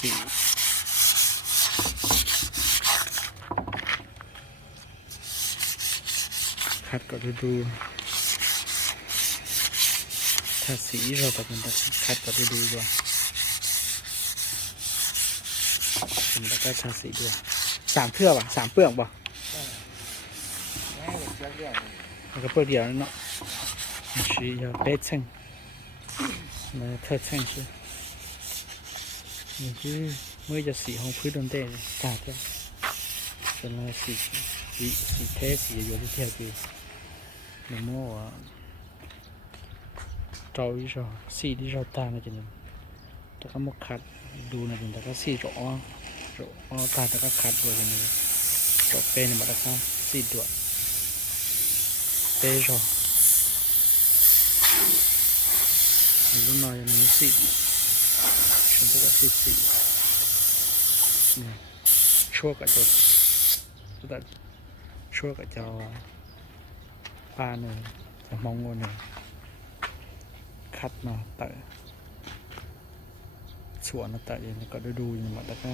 สีคัดก็ดูถ้าสีเราแบบมันคัดก็ดูด้วยแล้วก็ทาสีด้วย3 เทือกป่ะ3 เปลือกป่ะแล้วก็เปลือกเดียวนั่นเนาะ需要8层那特层是你是เมื่อจะสีของพื้นดนเต้ตาเท่าจนเราสีเทสีอยู่ที่เทียบคือnó mua trâu đi rồi xì đi rồi ta này chỉ ta có một khát đu này chúng ta có xì rõ ta ta có khát rồi này rõ pe này mà ta có xì được pe rồi lúc nào mình xì chúng ta có xì này chua cả cho chúng ta chua cả choปลาหนึ่งจะมองงูหนึ่งคัดมาเตะสวนมาเตะอย่างนี้ก็ดูอย่างนี้แล้วก็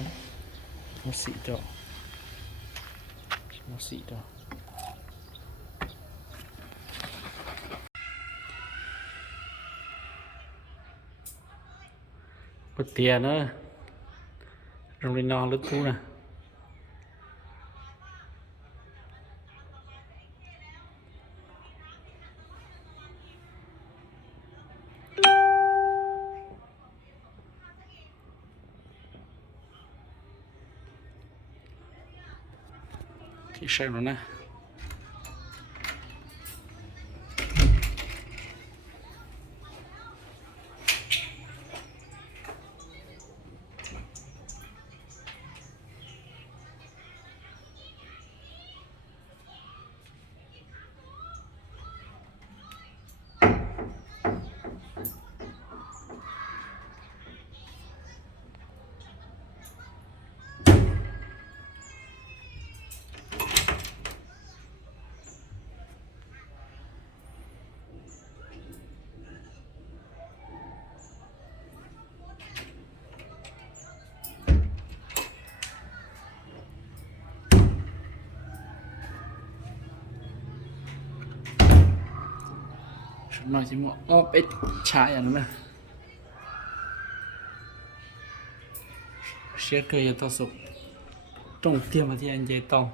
มาสีดอกปเตียนะโรงเรียนนอนลึกทุกนะที่ใช่หรือนะหน่อยสิมัวไปฉายอย่างนั้นนะเชื่อเคยจะต่อสุกตรงเทียมมาที่อันเจตอง